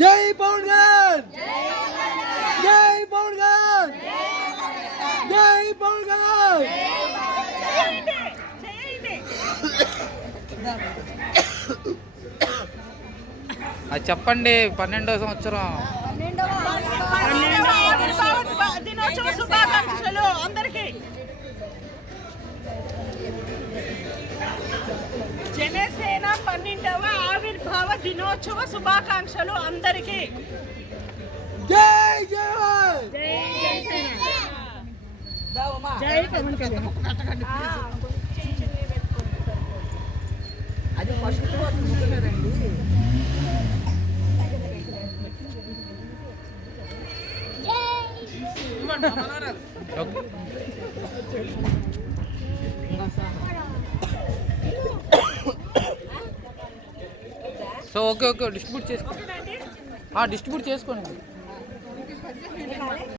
జై పవన్ కళ్యాణ్, జై పవన్ కళ్యాణ్, జై పవన్ కళ్యాణ్. అది చెప్పండి. 12వ సంవత్సరం దినోత్సవ శుభాకాంక్షలు అందరికీ. జనసేన 12వ ఆవిర్భావ దినోత్సవ శుభాకాంక్షలు అందరికీ. జై జవాన్, జై పవన్ కళ్యాణ్. అది ఫస్ట్ ముఖ్యమేనండి. సో ఓకే డిస్ట్రిబ్యూట్ చేసుకోండి.